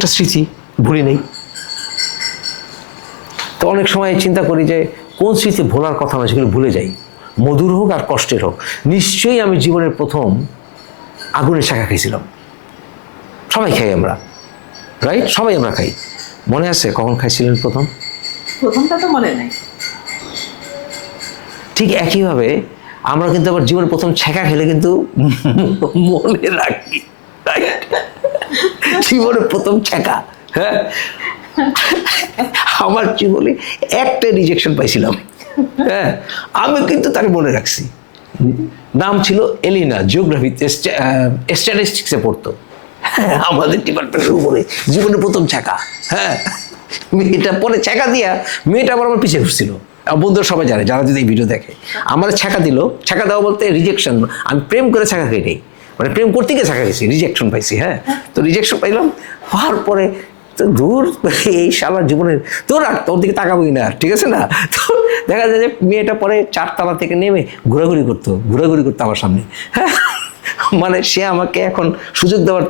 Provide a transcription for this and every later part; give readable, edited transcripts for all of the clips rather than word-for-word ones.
একটা স্মৃতি ভুলি নেই। তো অনেক সময় চিন্তা করি যে কোন স্মৃতি ভোলার কথা না, সেগুলো ভুলে যাই, মধুর হোক আর কষ্টের হোক। নিশ্চয়ই আমি জীবনের প্রথম আগুনের শাখা খেয়েছিলাম। সবাই খাই আমরা, রাইট? সবাই আমরা খাই। মনে আছে কখন খাইছিলেন প্রথম? প্রথমটা তো মনে নাই। ঠিক একইভাবে আমরা কিন্তু আবার জীবনের প্রথম ছ্যাঁকা খেলে কিন্তু মনে রাখি, রাইট? জীবনের প্রথম ছ্যাঁকা, হ্যাঁ, আমার জীবনে একটা রিজেকশন পাইছিলাম, হ্যাঁ, আমি কিন্তু তাকে মনে রাখছি। নাম ছিল এলিনা, জিওগ্রাফিতে স্ট্যাটিস্টিক্সে পড়তো, হ্যাঁ, আমাদের ডিপার্টমেন্টের উপরে জীবনের প্রথম ছ্যাঁকা। হ্যাঁ, মেয়েটা পরে ছ্যাঁকা দিয়া মেয়েটা আবার আমার পিছিয়ে ঘুরছিল। বন্ধুরা সবাই জানে, যারা যদি এই ভিডিও দেখে, আমার ছ্যাঁকা দিল। ছ্যাঁকা দেওয়া বলতে রিজেকশন। আমি প্রেম করে ছ্যাঁকা খেয়ে নেই, মানে প্রেম করতে গিয়ে ছ্যাঁকা খেয়েছি, রিজেকশন পাইছি। হ্যাঁ, তো রিজেকশন পাইলাম, হওয়ার পরে তো দূর, এই শালার জীবনের তোর আর তোর দিকে তাকাবোই না, ঠিক আছে না? তো দেখা যায় যে মেয়েটা পরে 4 তলা থেকে নেমে ঘোরাঘুরি করতো আমার সামনে। হ্যাঁ, মানে সে আমাকে এখন সুযোগ দেওয়ার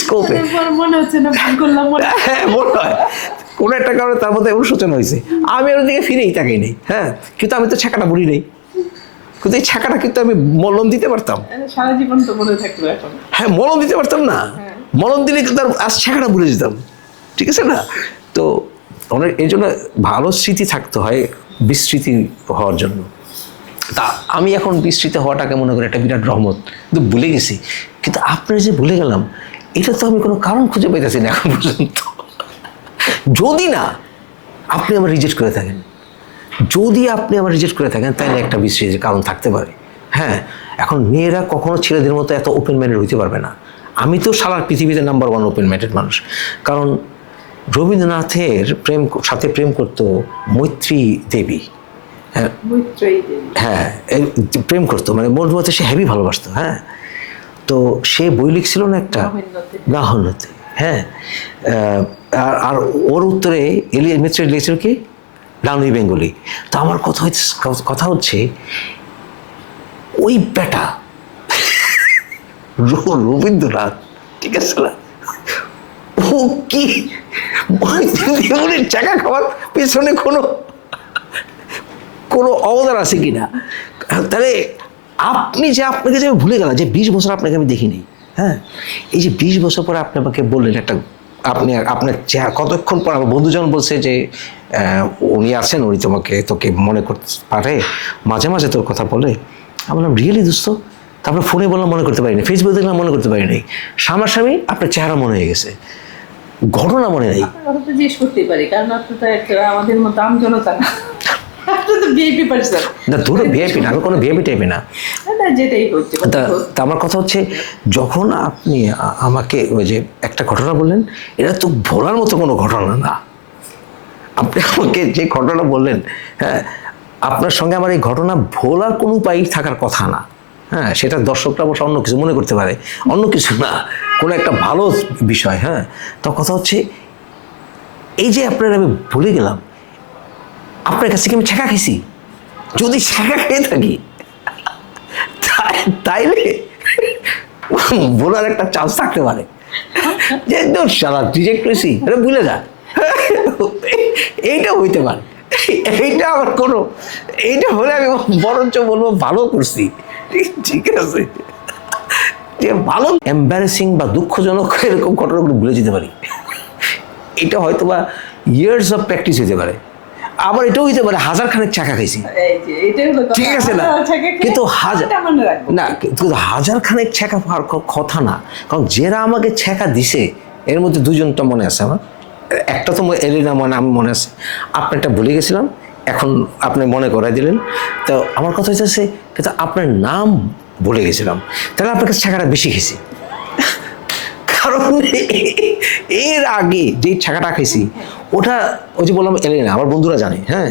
স্কোপে, মনে হচ্ছে না ভুল করলাম। হ্যাঁ, মনে হয় কোনো একটা কারণে তার মধ্যে অনুশোচনা হয়েছে। আমি ওর দিকে ফিরেই তাকাই নেই। হ্যাঁ, কিন্তু আমি তো ছ্যাঁকাটা বুড়ি নেই, কিন্তু এই ছ্যাঁকাটা কিন্তু আমি মলম দিতে পারতাম। সারা জীবন তো মনে থাকলো এখন। হ্যাঁ, মলম দিতে পারতাম না, মলম দিলে কিন্তু আজ ছ্যাঁকাটা ভুলে যেতাম, ঠিক আছে না? তো অনেক এই জন্য ভালো স্মৃতি থাকতে হয় বিস্মৃতি হওয়ার জন্য। তা আমি এখন বিস্মৃতি হওয়াটাকে মনে করি একটা বিরাট রহমত, কিন্তু ভুলে গেছি। কিন্তু আপনার যে ভুলে গেলাম, এটা তো আমি কোনো কারণ খুঁজে পাইতেছি না এখন পর্যন্ত। যদি না আপনি আমার রিজেক্ট করে থাকেন, যদি আপনি আমার রিজেক্ট করে থাকেন, তাহলে একটা বিস্মৃতির কারণ থাকতে পারে। হ্যাঁ, এখন মেয়েরা কখনো ছেলেদের মতো এত ওপেন মাইন্ডেড হইতে পারবে না। আমি তো সারা পৃথিবীতে নাম্বার 1 ওপেন মাইন্ডেড মানুষ। কারণ রবীন্দ্রনাথের সাথে প্রেম করতো মৈত্রী দেবী। হ্যাঁ, হ্যাঁ, প্রেম করতো, মানে বন্ধু মধ্যে সে হেভি ভালোবাসতো। হ্যাঁ, তো সে বই লিখছিল না একটা, গাহনতে। হ্যাঁ, আর ওর উত্তরে এলিয়া মিত্র লিখছিল কি, রানুই বেঙ্গলি। তো আমার কথা হচ্ছে ওই বেটা রবীন্দ্রনাথ, ঠিক আছে না, ও কি চাকা খাওয়ার পেছনে কোনো অবদান আছে কিনা? তাহলে আপনাকে যে আমি ভুলে গেলাম যে 20 বছর আপনাকে আমি দেখিনি। হ্যাঁ, এই যে 20 বছর পরে আপনি আমাকে বললেন একটা, আপনার চেহারা কতক্ষণ পর আমার বন্ধু যখন বলছে যে উনি আছেন, উনি তোকে মনে করতে পারে, মাঝে মাঝে তোর কথা বলে। আমি বললাম রিয়েলি দোস্ত? তারপরে ফোনে বললাম মনে করতে পারিনি, ফেসবুকে দেখলাম মনে করতে পারিনি, সামনাসামনি আপনার চেহারা মনে হয়ে গেছে, ঘটনা মনে নেই। কথা তো জিজ্ঞেস করতেই পারি, কারণ আপনি তো একটা আমাদের মতো আমজনতা না। না, ধরো ভিআইপি না, আমি কোনো ভিআইপি টাইপে না। যেটাই হচ্ছে, তা আমার কথা হচ্ছে, যখন আপনি আমাকে ওই যে একটা ঘটনা বললেন, এটা তো ভোলার মতো কোনো ঘটনা না। আপনি আমাকে যে ঘটনা বললেন, হ্যাঁ, আপনার সঙ্গে আমার এই ঘটনা ভোলার কোনো উপায় থাকার কথা না। হ্যাঁ, সেটা দর্শকরা অবশ্য অন্য কিছু মনে করতে পারে, অন্য কিছু না, কোনো একটা ভালো বিষয়। হ্যাঁ, তো কথা হচ্ছে এই যে আপনার আমি ভুলে গেলাম, আপনার কাছ থেকে আমি ছ্যাঁকা খেয়েছি। যদি ছ্যাঁকা খেয়ে থাকি তাইলে বলার একটা চান্স থাকতে পারে যে সারা রিজেক্ট করেছি, এটা ভুলে যা, এইটা হইতে পারে। এইটা আমার এইটা হলে আমি বরঞ্চ বলবো ভালো করছি, ঠিক আছে, যে ভালো এম্বারেসিং বা দুঃখজনক এরকম ঘটনাগুলো ভুলে যেতে পারি। এটা হয়তো বা ইয়ার্স অফ প্র্যাকটিস হতে পারে। আবার এটাও হইতে পারে 1000 খানেক ছ্যাঁকা খাইছি, ঠিক আছে না? কিন্তু 1000 খানেক ছ্যাঁকা পাওয়ার কথা না, কারণ যারা আমাকে ছ্যাঁকা দিছে এর মধ্যে 2জনটা মনে আছে আমার। একটা তো এলিনা, মানে আমি মনে আছে, আপনারটা ভুলে গেছিলাম, এখন আপনি মনে করাই দিলেন। তো আমার কথা হচ্ছে, কিন্তু আপনার নাম ভুলে গেছিলাম, তাহলে আপনার কাছে ছ্যাঁকাটা বেশি খেয়েছি। কারণ এর আগে যে ছ্যাঁকাটা খাইছি ওটা, ওই যে বললাম এলিনা, আমার বন্ধুরা জানে। হ্যাঁ,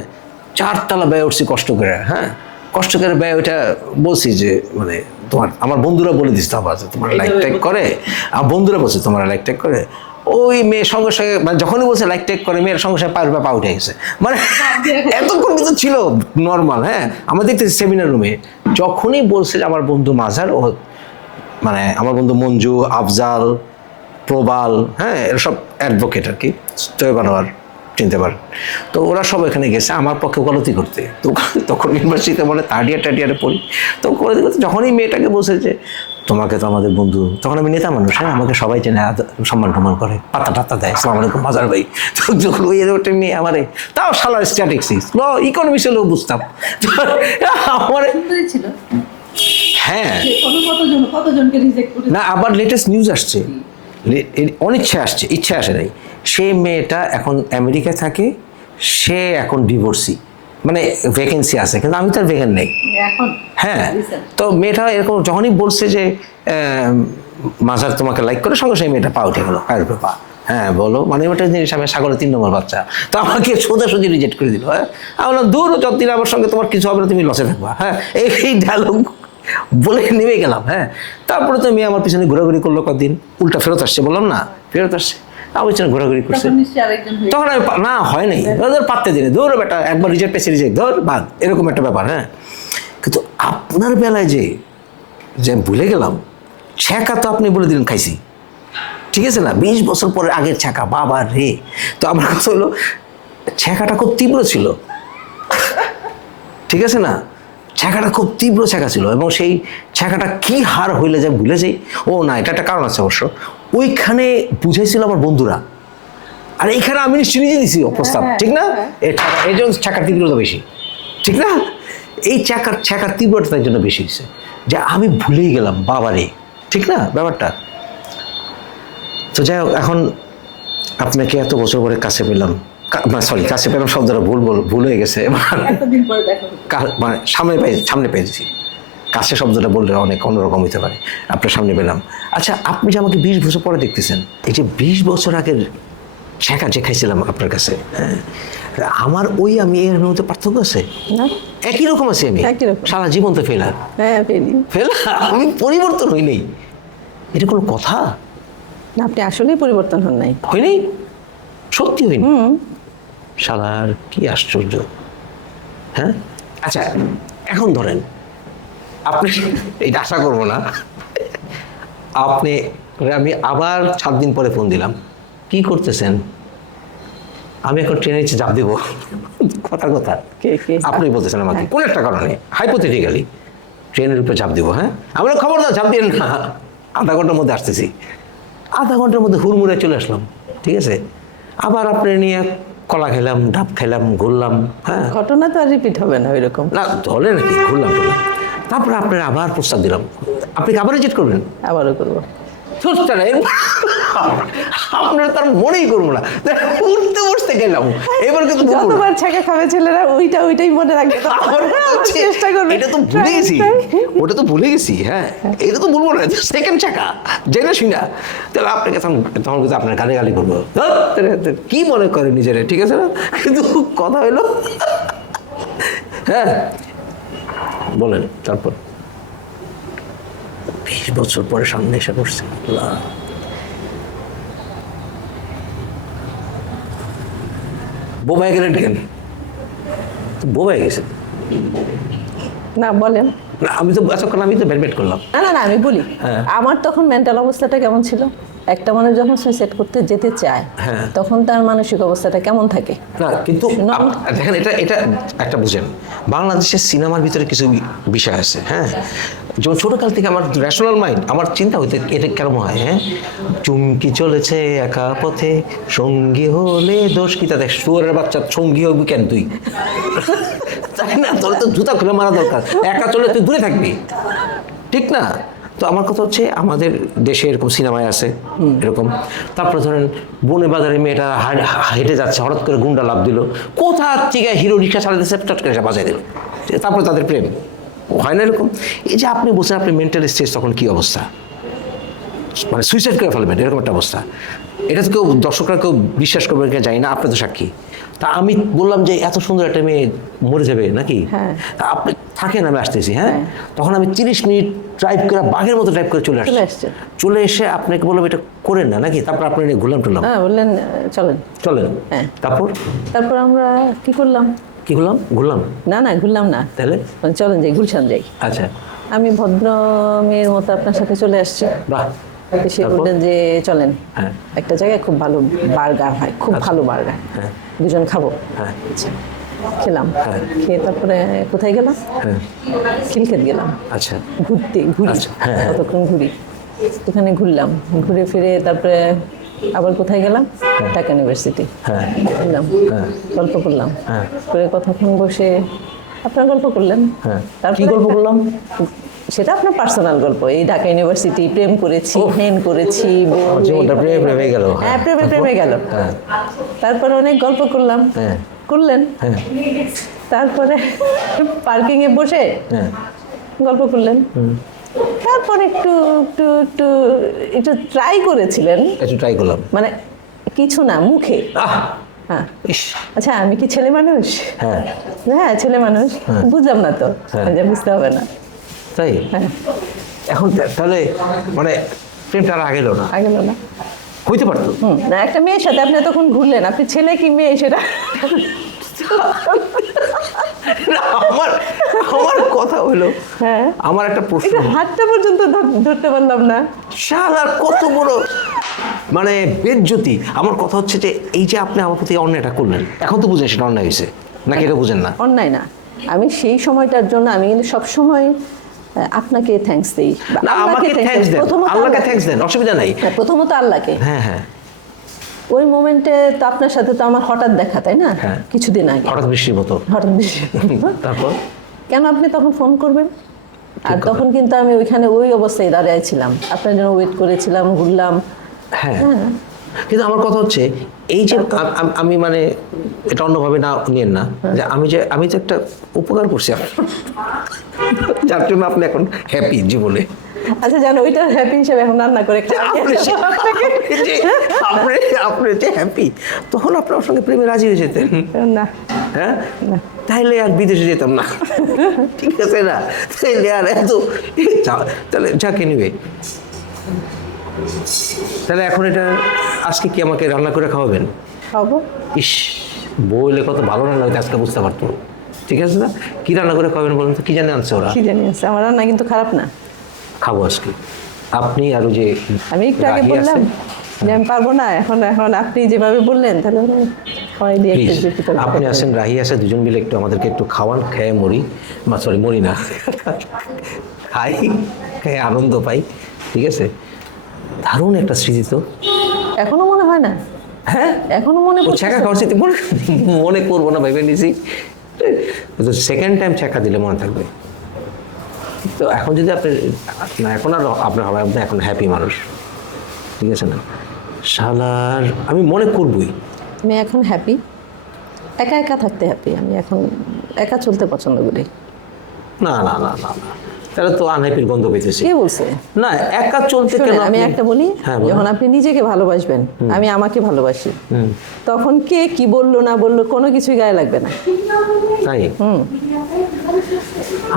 4 তলা ব্যয় উঠছি কষ্ট করে। হ্যাঁ, কষ্ট করে ব্যয়, ওইটা বলছি যে মানে আমার বন্ধুরা বলে দিস, আবার তোমার লাইক টাইক করে, আমার বন্ধুরা বলছে তোমার লাইক টাইক করে, ওই মেয়ে সঙ্গে সঙ্গে, মানে যখনই বলছে লাইক টাইক করে, মেয়ের সঙ্গে সঙ্গে পা উঠে গেছে, মানে এতক্ষণ কিন্তু ছিল নর্মাল। হ্যাঁ, আমরা দেখতেছি সেমিনার রুমে, যখনই বলছে আমার বন্ধু মাঝার, ও মানে আমার বন্ধু মঞ্জু, আফজাল, প্রবাল, হ্যাঁ, এরা সব অ্যাডভোকেট আর কি, তৈব আনোয়ার চিনতে পারেন। তো ওরা সব এখানে গেছে আমার পক্ষে ওকালতি করতে। তো তখন ইউনিভার্সিটিতে বলে থার্ড ইয়ারে পড়ি। তো ওকালতি করতে যখনই মেয়েটাকে বসে যে তোমাকে তো আমাদের বন্ধু, তখন আমি নেতা মানুষ, হ্যাঁ, আমাকে সবাই চেনে, সম্মান টম্মান করে, পাতা টাত্তা দেয়, সালাম আলাইকুম বাজার ভাই। তো যখন ওই একটা মেয়ে আমারে, তাও শালার স্ট্যাটিক্সিক্স ইকোনমিক্স হলেও বুঝতাম আমার। সুন্দরী ছিল। হ্যাঁ, কতজনকে রিজেক্ট করে না আবার লেটেস্ট নিউজ আসছে, অনিচ্ছা আসছে, ইচ্ছা আসে নাই। সে মেয়েটা এখন আমেরিকায় থাকে, সে এখন ডিভোর্সি, মানে ভ্যাকেন্সি আছে, কিন্তু আমি তার ভ্যাকেন্ট নেই এখন। হ্যাঁ। তো মেয়েটা এরকম যখনই বলছে যে মাজার তোমাকে লাইক করে, সঙ্গে সেই মেয়েটা পা উঠে গেলো, পায়ের উপরে পা। হ্যাঁ বলো, মানে ওটা জিনিস আমি সাগরের 3 নম্বর বাচ্চা, তো আমাকে সোজাসুজি রিজেক্ট করে দিল। হ্যাঁ, আমি বললাম দূর, যতদিন আমার সঙ্গে তোমার কিছু হবে না, তুমি লসে থাকবা। হ্যাঁ, এই ডায়লগ বলে নেমে গেলাম। হ্যাঁ, তারপরে তো মেয়ে আমার পিছনে ঘোরাঘুরি করলো কদিন, উল্টা ফেরত আসছে, বললাম না ফেরত আসছে, আমার পিছনে ঘোরাঘুরি করছে। তখন নিশ্চয়ই আরেকজন হয়ে তখন আমি না হয় নাই, ওদের পাত্তে দিনে ধর বেটা, একবার রিজেক্ট পেয়েছি, রিজেক্ট ধর বাদ, এরকম একটা ব্যাপার। হ্যাঁ, কিন্তু আপনার বেলায় যে আমি ভুলে গেলাম, ছ্যাঁকা তো আপনি বলে দিলেন খাইছি, ঠিক আছে না, 20 বছর পরে আগের ছ্যাঁকা, বাবা রে। তো আমার কথা হলো ছ্যাঁকাটা খুব তীব্র ছিল, ঠিক আছে না, ছ্যাঁকাটা খুব তীব্র ছ্যাঁকা ছিল, এবং সেই ছ্যাঁকাটা কি হার হইলে যে ভুলে যাই। ও না, এটা একটা কারণ আছে অবশ্য, ওইখানে বুঝাইছিল আমার বন্ধুরা, আর এইখানে আমি নিশ্চয় নিজে দিছি প্রস্তাব, ঠিক না, এই জন্য ছ্যাঁকার তীব্রতা বেশি, ঠিক না, এই ছ্যাঁকার তীব্রতা তার জন্য বেশি হয়েছে, যে আমি ভুলেই গেলাম বাবারে, ঠিক না ব্যাপারটা। তো যাই হোক, এখন আপনাকে এত বছর পরে কাছে পেলাম, সরি কাছে পেলাম শব্দটা ভুল হয়ে গেছে, এতদিন পরে দেখা হলো। মানে সামনে পেয়েছি, কাছে শব্দটা বললে অনেক অন্যরকম হতে পারে, আপনার সামনে পেলাম। আচ্ছা, আপনি যে আমাকে 20 বছর পরে দেখতেছেন, এই যে 20 বছর আগের ছ্যাঁকা যে খাইছিলাম আপনার কাছে, হ্যাঁ, আমার ওই আমি এর মধ্যে পার্থক্য আছে? না, একই রকম আছে আমি, একই রকম। সারা জীবন তো ফেলার হ্যাঁ ফেলি। আমি পরিবর্তন হই নাই, এটা কোনো কথা? না, আপনি আসলেই পরিবর্তন হন নাই। হয়নি, সত্যি হয়নি। শালার কি আশ্চর্য। হ্যাঁ, আচ্ছা এখন ধরেন আপনি, এইটা আশা করবো না, আপনি, আমি আবার 7 দিন পরে ফোন দিলাম, কি করতেছেন? আমি এখন ট্রেনে চাপ দেবো, কথার কথা কে? আপনি বলতেছেন আমাকে কোন একটা কারণে, হাইপোথেটিক্যালি ট্রেনের উপরে চাপ দিব। হ্যাঁ, আমরা খবর দাও, চাপ দিন না, আধা ঘন্টার মধ্যে আসতেছি। আধা ঘন্টার মধ্যে হুড়মুড়ে চলে আসলাম, ঠিক আছে, আবার আপনি নিয়ে কলা খেলাম, ডাব খেলাম, ঘুরলাম। হ্যাঁ, ঘটনা তো আর রিপিট হবে না ওই রকম। না ধরে নাকি ঘুরলাম টুরলাম, তারপরে আপনার আবার প্রস্তাব দিলাম, আপনি কি আবার রিজেক্ট করবেন? আবারও করবো। আপনার তার মনেই করবো না, উঠতে বসতে গেলাম, এবার কিন্তু করবো না। যতবার ছাকা খাবে ছেলেরা ওইটাই মনে রাখবে, চেষ্টা করবে। এটা তো ভুলে গেছি, ওটা তো ভুলে গেছি। হ্যাঁ, এটা তো বলবো না, সেকেন্ড চাকা জেনে শুনা, তাহলে আপনাকে তখন কিন্তু আপনার গালি করবো, কি মনে করে নিজেরা, ঠিক আছে না, কিন্তু কথা হইলো। হ্যাঁ বলেন, তারপর 20 বছর পরে সামনে এসে পড়ছে, বোবাই গেলেন কেন? বোবাই গেছে না বলেন। না, আমি তো এতক্ষণ আমি তো ব্যাট করলাম। না আমি বলি, হ্যাঁ। আমার তখন মেন্টাল অবস্থাটা কেমন ছিল? একটা মানুষ যখন সুইসাইড করতে যেতে চায়, হ্যাঁ। তখন তার মানসিক অবস্থাটা কেমন থাকে? না কিন্তু দেখেন, এটা একটা বুঝেন, বাংলাদেশের সিনেমার ভিতরে কিছু বিষয় আছে। হ্যাঁ, যেমন ছোটকাল থেকে আমার রেশনাল মাইন্ড, আমার চিন্তা হইতে এটা কেমন হয়। হ্যাঁ, চুমকি চলেছে একা পথে, সঙ্গী হলে দোষ কি, তা দেখ শুয়ারের বাচ্চা সঙ্গী হবি কেন তুই, তাই না, তোর তো জুতা খুলে মারা দরকার, একা চলে তুই দূরে থাকবি, ঠিক না। তো আমার কথা হচ্ছে, আমাদের দেশে এরকম সিনেমায় আছে এরকম। তারপরে ধরেন বনে বাজারে মেয়েটা হেঁটে যাচ্ছে, হঠাৎ করে গুন্ডা লাভ দিল, কোথা থেকে হিরো রিক্সা চালাতেছে, চট করে বাজায় দিল, তারপরে তাদের প্রেম হয় না এরকম। এই যে আপনি বলছেন আপনি মেন্টাল স্ট্রেস তখন কি অবস্থা, মানে সুইসাইড করে ফেলবেন এরকম একটা অবস্থা, এটা তো কেউ দর্শকরা কেউ বিশ্বাস করবে কিনা জানি না, আপনি তো সাক্ষী। তা আমি বললাম যে এত সুন্দর একটা মেয়ে মরে যাবে নাকি, হ্যাঁ। তা আপনি থাকেন, আমি আসতেছি। হ্যাঁ, তখন আমি 30 মিনিট ড্রাইভ করে বাঘের মতো ড্রাইভ করে চলে আসছি, চলে এসে আপনাকে বললাম এটা করেন না নাকি, তারপর আপনি নিয়ে ঘুরলাম টুরলাম। হ্যাঁ বললেন চলেন। হ্যাঁ, তারপর আমরা কি করলাম? ঘুরলাম না ঘুরলাম না, তাহলে চলেন যাই, গুলশান যাই। আচ্ছা, আমি ভদ্র মেয়ের মতো আপনার সাথে চলে আসছি। বাহ, তো সে তারপর? বললেন যে চলেন হ্যাঁ। একটা জায়গায় খুব ভালো বার্গার হয়, খুব ভালো বার্গার, হ্যাঁ। দুজন খাবো। হ্যাঁ। আচ্ছা, খেলাম, হ্যাঁ। খেয়ে তারপরে কোথায় গেলাম, হ্যাঁ। খিলক্ষেত গেলাম আচ্ছা। ঘুরি, আচ্ছা, হ্যাঁ, হ্যাঁ। কতক্ষণ ঘুরি, ওখানে ঘুরলাম, ঘুরে ফিরে তারপরে আবার কোথায় গেলাম, ঢাকা ইউনিভার্সিটি হ্যাঁ। ঘুরলাম, গল্প করলাম, হ্যাঁ। করে কতক্ষণ বসে আপনার গল্প করলেন। হ্যাঁ। তারপরে কি গল্প করলাম? সেটা আপনার পার্সোনাল গল্প, এই ঢাকা ইউনিভার্সিটি প্রেম করেছি, হেন করেছি, বউ, জীবনটা এই প্রেমে প্রেমে গেল। হ্যাঁ, প্রেমে প্রেমে গেল। হ্যাঁ। তারপরে অনেক গল্প করলাম, হ্যাঁ। করলেন। হ্যাঁ। তারপরে পার্কিং এ বসে হ্যাঁ। গল্প করলেন। তারপর একটু একটু একটু একটু ট্রাই করেছিলেন, একটু ট্রাই করলাম। মানে কিছু না, মুখে। আহ! হ্যাঁ, ইস! আচ্ছা আমি কি ছেলে মানুষ? হ্যাঁ। হ্যাঁ ছেলে মানুষ, বুঝলাম না তো, হ্যাঁ। যে বুঝতে হবে না। তাই? হ্যাঁ, এখন তাহলে মানে প্রেমটা আর আগেলো না, আগেল না। হইতে পারতো। না, একটা মেয়ের সাথে আপনি তখন ঘুরলেন, আপনি ছেলে কি মেয়ে সেটা না, আমার আমার কথা হলো, হ্যাঁ, আমার একটা প্রশ্ন, একটু হাতটা পর্যন্ত ধরতে পারলাম না। শালার কত বড় মানে বেজ্জতি। আমার কথা হচ্ছে যে এই যে আপনি আমার প্রতি অন্যায়টা করলেন, এখন তো বুঝেন সেটা অন্যায় হয়েছে নাকি, এটা বুঝেন না? অন্যায় না, আমি সেই সময়টার জন্য আমি কিন্তু সবসময় আপনাকে থ্যাঙ্কস দিই, বা না, আল্লাহকে আমাকে thanks থ্যাঙ্কস দিই। দেন, প্রথমত আল্লাহকে আল্লাহকে। থ্যাঙ্কস দেন, অসুবিধা নাই। হ্যাঁ, প্রথমত আল্লাহকে। হ্যাঁ, হ্যাঁ। ওই মোমেন্টে তো আপনার সাথে তো আমার হঠাৎ দেখা, তাই না? হ্যাঁ। কিছুদিন আগে হঠাৎ বৃষ্টির মতো। হঠাৎ বেশি। তারপর কেন আপনি তখন ফোন করবেন? আর কথা। তখন কিন্তু আমি ওইখানে ওই অবস্থায় দাঁড়িয়ে ছিলাম, আপনার জন্য ওয়েট করেছিলাম, ঘুরলাম। হ্যাঁ, হ্যাঁ, কিন্তু আমার কথা হচ্ছে এই যে আমি মানে এটা অন্যভাবে না নিয়েন না, যে আমি যে একটা উপকার করছি আপনার, যার জন্য আপনি এখন হ্যাপি জীবনে। আচ্ছা জানো, ওইটা হ্যাপি হিসেবে এখন রান্না করে যে খাওয়া। আপনি যে হ্যাপি, তখন আপনার সঙ্গে প্রেমে রাজি হয়ে যেতেন। না, হ্যাঁ, তাইলে আর বিদেশে যেতাম না, ঠিক আছে না? তাইলে আর এত তাহলে যাকে নিবে, তাহলে এখন এটা আজকে কি আমাকে রান্না করে খাওয়াবেন? খাবো। ইস, বইলে কত ভালো রান্না হইতে আজকে বুঝতে পারতো, ঠিক আছে না? কি রান্না করে খাবেন বলুন তো, কি জানে আনছে ওরা? কি জানি আছে, আমার রান্না কিন্তু খারাপ না। খাবো আজকে। আপনি আর ওই যে আমি একটু আগে রাহি বললাম আছে, যে আমি পারবো না, এখন এখন আপনি যেভাবে বললেন তাহলে আমি খাওয়াই দিয়ে একটু প্লিজ তৃপ্তি করে আপনি খেতে আছেন, রাহি আছে, দুজন মিলে একটু আমাদেরকে একটু খাওয়ান, খেয়ে মরি, সরি মরি না, খাই, খেয়ে আনন্দ পাই, ঠিক আছে? দারুণ একটা স্মৃতি তো। পারি। এখনো মনে হয় না? হ্যাঁ, এখনো মনে ও পড়ছে? ছ্যাঁকা খাওয়ার স্মৃতি মনে করবো না ভেবে নিছি, সেকেন্ড টাইম ছ্যাঁকা দিলে মনে থাকবে। তো এখন যদি আপনি না, এখন আর আপনার হবে, আপনি এখন হ্যাপি মানুষ, ঠিক আছে না? শালার আমি মনে করবই। আমি এখন হ্যাপি, একা একা থাকতে হ্যাপি, আমি এখন একা চলতে পছন্দ করি। না না না না না, তাহলে তো আনহ্যাপির গন্ধ পেতেছি। কে বলছে? না, একা চলতে শোনেন, কেন আমি আপনি- একটা বলি, হ্যাঁ, বলুন। যখন আপনি নিজেকে ভালোবাসবেন, আমি আমাকে ভালোবাসি, হুম, তখন কে কি বললো না বললো কোনো কিছুই গায়ে লাগবে না। তাই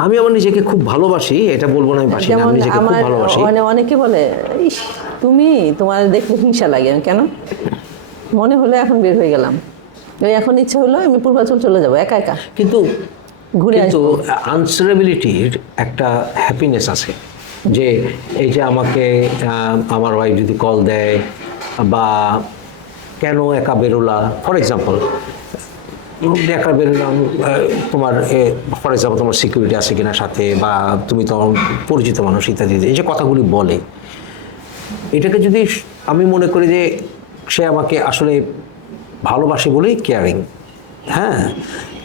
আমি আমার নিজেকে খুব ভালোবাসি, এটা বলবো না আমি বাসি না, যেমন আমি নিজেকে খুব আমার ভালোবাসি। মানে অনেকে বলে, ইস তুমি, তোমার দেখলে হিংসা লাগে। আমি কেন? মনে হলে এখন বের হয়ে গেলাম, ওই এখন ইচ্ছে হলো আমি পূর্বাচল চলে যাবো একা একা, কিন্তু ঘুরে কিন্তু আসবো। আনসারেবিলিটির একটা হ্যাপিনেস আছে, যে এই যে আমাকে আমার ওয়াইফ যদি কল দেয়, বা কেন একা বেরোলা, ফর এক্সাম্পল একা বেরোলাম, তোমার ফর এক্সাম্পল তোমার সিকিউরিটি আছে কিনা সাথে, বা তুমি তো পরিচিত মানুষ ইত্যাদি, এই যে কথাগুলি বলে, এটাকে যদি আমি মনে করি যে সে আমাকে আসলে ভালোবাসে বলেই কেয়ারিং, হ্যাঁ,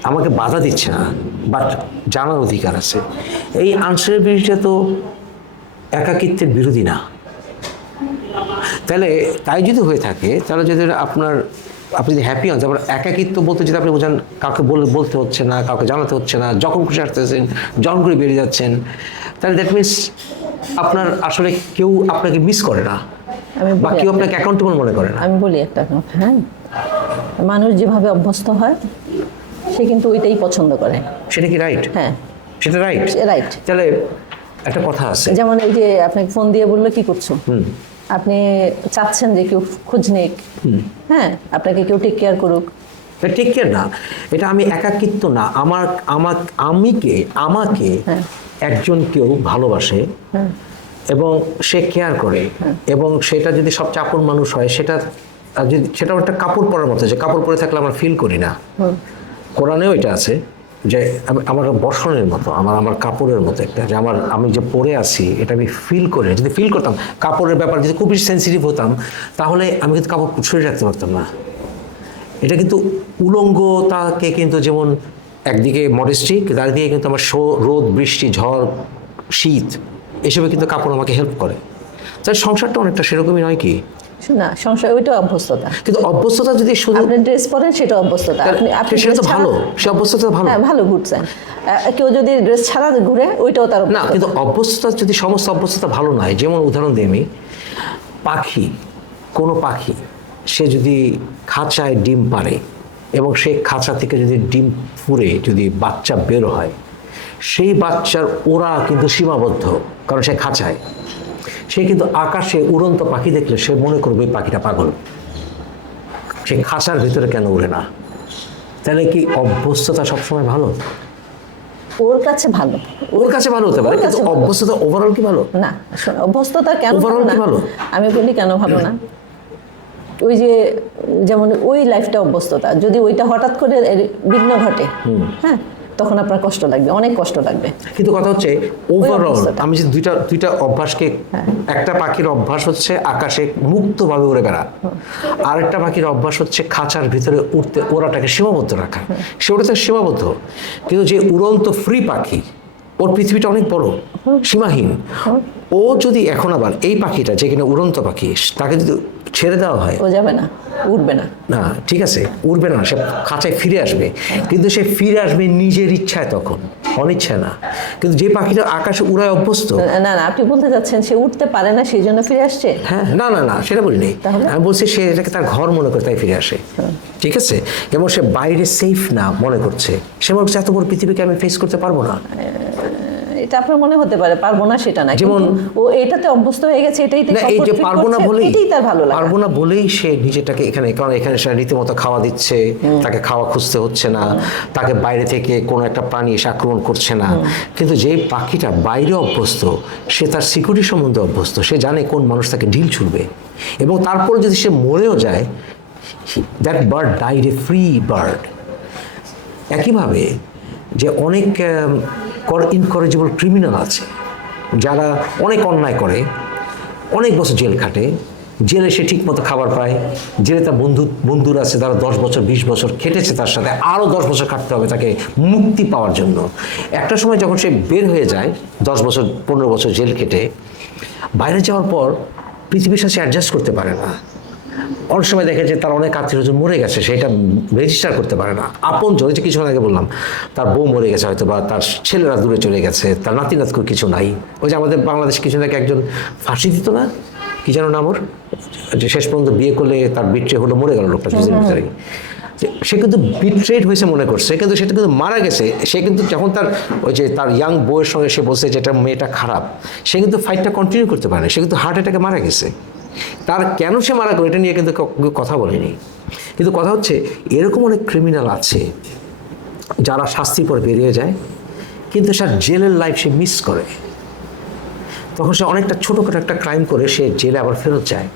আমাকে বাধা দিচ্ছে না, বাট জানার অধিকার আছে। এই আনসারেবিলিটিটা তো একাকিত্বের বিরোধী না। তাহলে তাই যদি হয়ে থাকে, তাহলে যদি আপনি যদি হ্যাপি হন, তারপর একাকিত্ব বলতে যদি আপনি বোঝান কাউকে বলতে হচ্ছে না, কাউকে জানাতে হচ্ছে না, যখন খুশি আসতেছেন, যখন করে বেরিয়ে যাচ্ছেন, তাহলে দ্যাট মিনস আপনার আসলে কেউ আপনাকে মিস করে না, আমি বা বলি কেউ আপনাকে অ্যাকাউন্টেবল মনে করে না। আমি বলি একটা কথা, হ্যাঁ, মানুষ যেভাবে অভ্যস্ত হয় সে কিন্তু ওইটাই পছন্দ করে। সেটা কি রাইট? হ্যাঁ, সেটা রাইট। রাইট। তাহলে একটা কথা আছে, যেমন এই যে আপনাকে ফোন দিয়ে বললো কি করছো, আপনি চাচ্ছেন যে কেউ খোঁজ নিক, হ্যাঁ, আপনাকে কেউ টেক কেয়ার করুক। টেক কেয়ার না, এটা আমি একাকিত্ব না, আমাকে হ্যাঁ। একজন কেউ ভালোবাসে, এবং সে কেয়ার করে, এবং সেটা যদি সব চাপড় মানুষ হয়, সেটা যদি সেটাও একটা কাপড় পরার মতো, যে কাপড় পরে থাকলে আমরা ফিল করি না। কোরআনেও এটা আছে যে আমার বসনের মতো, আমার কাপড়ের মতো একটা, যে আমি যে পরে আছি এটা আমি ফিল করি। যদি ফিল করতাম কাপড়ের ব্যাপারে, যদি খুব বেশি সেন্সিটিভ হতাম, তাহলে আমি কিন্তু কাপড় ছড়িয়ে রাখতে পারতাম না। এটা কিন্তু উলঙ্গতাকে কিন্তু যেমন একদিকে মডেস্টি, দাঁড়িয়ে কিন্তু আমার রোদ, বৃষ্টি, ঝড়, শীত এসবে কিন্তু কাপড় আমাকে হেল্প করে। তাই সংসারটা অনেকটা সেরকমই নয় কি? না, সংসার ওইটা অভ্যস্ততা। কিন্তু অভ্যস্ততা যদি শুধু আপনি ড্রেস পরেন সেটা অভ্যস্ততা। আপনি সেটা তো dress ভালো, ছাড়া- সে অভ্যস্ততা ভালো। হ্যাঁ, ভালো ঘুরছেন। কেউ যদি ড্রেস ছাড়া ঘুরে, ওইটাও তার না, অভ্যস্ততা। কিন্তু অভ্যস্ততা যদি সমস্ত অভ্যস্ততা ভালো নয়, যেমন উদাহরণ দিই আমি, কোনো পাখি সে যদি খাঁচায় ডিম পাড়ে এবং সেই খাঁচা থেকে যদি ডিম ফুঁড়ে যদি বাচ্চা বের হয়, সেই বাচ্চার ওরা কিন্তু সীমাবদ্ধ, কারণ সে খাঁচায়। সে কিন্তু আকাশে উড়ন্ত পাখি দেখলে সে মনে করবে এই পাখিটা পাগল, সে খাঁচার ভিতরে কেন উড়ে না? তাহলে কি অভ্যস্ততা সবসময় ভালো? ওর কাছে ভালো, ওর কাছে ভালো হতে পারে, ওর কাছে কিন্তু ভালো। অভ্যস্ততা ওভারঅল কি ভালো? না, শোন, অভ্যস্ততা কেন Overall ভালো কি না? ভালো? আমি বলি কেন ভালো না। ওই যে যেমন ওই লাইফটা অভ্যস্ততা, যদি ওইটা হঠাৎ করে বিঘ্ন ঘটে, হ্যাঁ, তখন আপনার কষ্ট লাগবে, অনেক কষ্ট লাগবে। কিন্তু কথা হচ্ছে ওভারঅল, অভ্যস্ততা। আমি যে দুইটা অভ্যাসকে, একটা পাখির অভ্যাস হচ্ছে আকাশে মুক্তভাবে উড়ে বেড়া, আরেকটা পাখির অভ্যাস হচ্ছে খাঁচার ভিতরে উঠতে, ওরাটাকে সীমাবদ্ধ রাখা। সে ওটাতে সীমাবদ্ধ, কিন্তু যে উড়ন্ত ফ্রি পাখি, ওর পৃথিবীটা অনেক বড়, সীমাহীন। ও যদি এখন আবার এই পাখিটা, যে কিনা উড়ন্ত পাখি, তাকে যদি ছেড়ে দেওয়া হয়, ও যাবে না, উঠবে না। না ঠিক আছে, উড়বে না, সে খাঁচায় ফিরে আসবে, কিন্তু সে ফিরে আসবে নিজের ইচ্ছায়, তখন অনিচ্ছায় না। কিন্তু যে পাখিটা আকাশে উড়ায় অভ্যস্ত, না না, আপনি বলতে যাচ্ছেন সে উঠতে পারে না, সেই জন্য ফিরে আসছে? হ্যাঁ, না না না, সেটা বলিনি। তাহলে? আমি বলছি সে এটাকে তার ঘর মনে করে তাই ফিরে আসে, ঠিক আছে? এবং সে বাইরে সেফ না মনে করছে, সে মনে করছে এত বড় পৃথিবীকে আমি ফেস করতে পারবো না। এটা আপনার মনে হতে পারে, পারবো না সেটা না, যেমন কিন্তু ও এটাতে অভ্যস্ত হয়ে গেছে, এটাই না, এই যে পারবো না বলেই, এটাই তার ভালো লাগে। পারবো না বলেই সে নিজেটাকে এখানে, কারণ এখানে সে রীতিমতো খাওয়া দিচ্ছে, তাকে খাওয়া খুঁজতে হচ্ছে না, তাকে বাইরে থেকে কোনো একটা প্রাণী এসে আক্রমণ করছে না। কিন্তু যে পাখিটা বাইরে অভ্যস্ত, সে তার সিকিউরিটি সম্বন্ধে অভ্যস্ত, সে জানে কোন মানুষ তাকে ঢিল ছুড়বে, এবং তারপর যদি সে মরেও যায়, that bird died A free bird. একইভাবে যে অনেক ইনকরেজিবল ক্রিমিনাল আছে, যারা অনেক অন্যায় করে, অনেক বছর জেল খাটে, জেলে সে ঠিকমতো খাবার পায়, জেলে তার বন্ধুরা আছে, তারা 10 বছর 20 বছর খেটেছে তার সাথে, আরও 10 বছর খাটতে হবে তাকে মুক্তি পাওয়ার জন্য। একটা সময় যখন সে বের হয়ে যায়, 10 বছর 15 বছর জেল খেটে বাইরে যাওয়ার পর, পৃথিবীর সাথে অ্যাডজাস্ট করতে পারে না। অনেক সময় দেখে যে তার অনেক আত্মীয়স্বজন মরে গেছে, সেটা রেজিস্টার করতে পারে না। আপন জন, যে কিছুক্ষণ আগে বললাম, তার বউ মরে গেছে হয়তো, বা তার ছেলেরা দূরে চলে গেছে, তার নাতি নাতকুর কিছু নাই। ওই যে আমাদের বাংলাদেশে কিছু নাকি একজন ফাঁসি দিত না, কি যেন নাম ওর, যে শেষ পর্যন্ত বিয়ে করলে তার বিট্রে হলো, মরে গেল লোকটা কিছুদিন ভিতরে। সে কিন্তু বিট্রেড হয়েছে মনে করছে, কিন্তু সেটা কিন্তু মারা গেছে। সে কিন্তু যখন তার ওই যে তার ইয়াং বউয়ের সঙ্গে সে বলছে যে এটা মেয়েটা খারাপ, সে কিন্তু ফাইটটা কন্টিনিউ করতে পারে না, সে কিন্তু হার্ট অ্যাটাকে মারা গেছে। তার কেন সে মারা গেল এটা নিয়ে কিন্তু কথা বলেনি। কিন্তু কথা হচ্ছে, এরকম অনেক ক্রিমিনাল আছে যারা শাস্তির পর বেরিয়ে যায়, কিন্তু সে জেলের লাইফ সে মিস করে। তখন সে অনেকটা ছোটোখাটো একটা ক্রাইম করে সে জেলে আবার ফেরত যায়।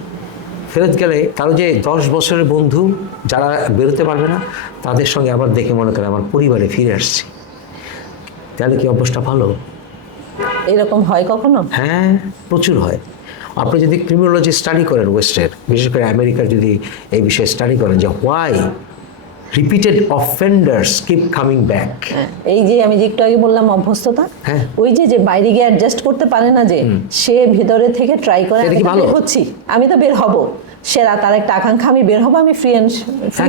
ফেরত গেলে তারও যে 10 বছরের বন্ধু যারা বেরোতে পারবে না, তাদের সঙ্গে আবার দেখে মনে করে আমার পরিবারে ফিরে আসছি। তাহলে কি অভ্যাসটা ভালো? এরকম হয় কখনো? হ্যাঁ, প্রচুর হয়। আপনি যদি ক্রিমিনোলজি স্টাডি করেন ওয়েস্টের, বিশেষ করে আমেরিকার যদি এই বিষয়ে স্টাডি করেন, যে why repeated offenders keep coming back. এই যে আমি যে একটু আগে বললাম অভ্যস্ততা, হ্যাঁ। ওই যে বাইরে গিয়ে অ্যাডজাস্ট করতে পারে না, যে সে ভিতরে থেকে ট্রাই করে, এটা আমি কি তো ভালো? বের হচ্ছি, আমি তো বের হব, সেরা তার একটা আকাঙ্ক্ষা, আমি বের হব, আমি ফ্রি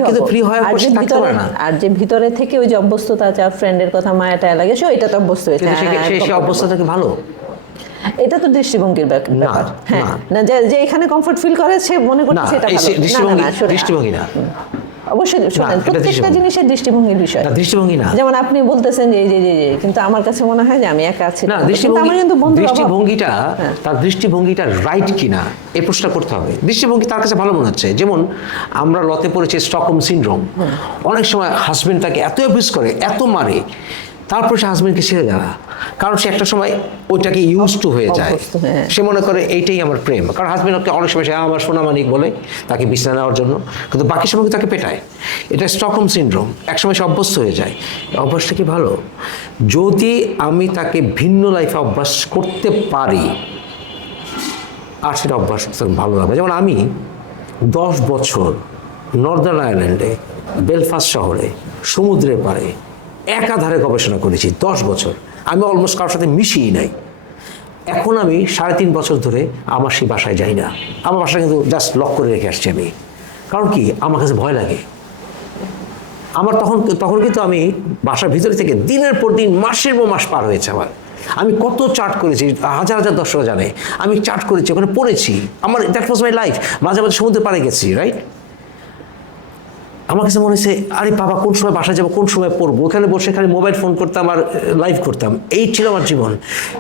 কিন্তু free হওয়ার পর সে থাকতে পারে না। আর যে ভিতরে থেকে ওই যে অভ্যস্ততা আছে, আর ফ্রেন্ডের কথা মায়াটা লাগে, সে এটা তো অভ্যস্ত হয়েছে। কিন্তু সে অবস্থাটা কি ভালো? এটা তো দৃষ্টিভঙ্গির ব্যাপার। হ্যাঁ, না। না, যে এখানে কমফোর্ট ফিল করে সে মনে না, করছে সেটা এই ভালো। না, না, না, শোনেন, দৃষ্টিভঙ্গি না। অবশ্যই শোনেন, এটা প্রত্যেকটা দৃষ্টিভঙ্গি। জিনিসের দৃষ্টিভঙ্গির বিষয়। না, দৃষ্টিভঙ্গি না। যেমন আপনি বলতেছেন যে যে কিন্তু আমার কাছে মনে হয় যে আমি একা আছি, না, কিন্তু আমার কিন্তু বন্ধুর অভাব। দৃষ্টিভঙ্গিটা, তার দৃষ্টিভঙ্গিটা রাইট কিনা এই প্রশ্নটা করতে হবে। দৃষ্টিভঙ্গি তার কাছে ভালো মনে হচ্ছে। যেমন আমরা লতে পড়েছি স্টকহোম সিনড্রোম। অনেক সময় হাজবেন্ড তাকে এত অ্যাবিউজ করে, এত মারে, তারপর সে হাজবেন্ডকে ছেড়ে দেয় না, কারণ সে একটা সময় ওইটাকে ইউজ টু হয়ে যায়। অভ্যস্ত, হ্যাঁ। সে মনে করে এইটাই আমার প্রেম, কারণ হাজবেন্ডকে অনেক সময় সে আমার সোনামানিক বলে তাকে বিছানা নেওয়ার জন্য, কিন্তু বাকি সময় তাকে পেটায়। এটা স্টকহোম সিনড্রোম। একসময় সে অভ্যস্ত হয়ে যায়। অভ্যাসটা কি ভালো? যদি আমি তাকে ভিন্ন লাইফে অভ্যাস করতে পারি, আর সেটা অভ্যাস ভালো লাগবে। যেমন আমি 10 বছর নর্দার্ন আয়ারল্যান্ডে বেলফাস্ট শহরে সমুদ্রের পাড়ে একাধারে গবেষণা করেছি। 10 বছর আমি অলমোস্ট কারোর সাথে মিশিয়ে নাই। এখন আমি 3.5 বছর ধরে আমার সেই বাসায় যাই না। আমার বাসায় কিন্তু জাস্ট লক করে রেখে আসছি আমি। কারণ কি, আমার কাছে ভয় লাগে। আমার তখন কিন্তু আমি বাসার ভিতরে থেকে দিনের পর দিন, মাসের পর মাস পার হয়েছে আমার। আমি কত চার্ট করেছি, হাজার হাজার দর্শক জানে আমি চার্ট করেছি, ওখানে পড়েছি। আমার দ্যাট ওয়াজ মাই লাইফ। মাঝে মাঝে সমুদ্রে পাড়ে গেছি, রাইট? আমার কাছে মনে হচ্ছে আরে বাবা, কোন সময় বাসায় যাবো, কোন সময় পড়বো, ওখানে বসে খালি মোবাইল ফোন করতাম আর লাইভ করতাম, এই ছিল আমার জীবন।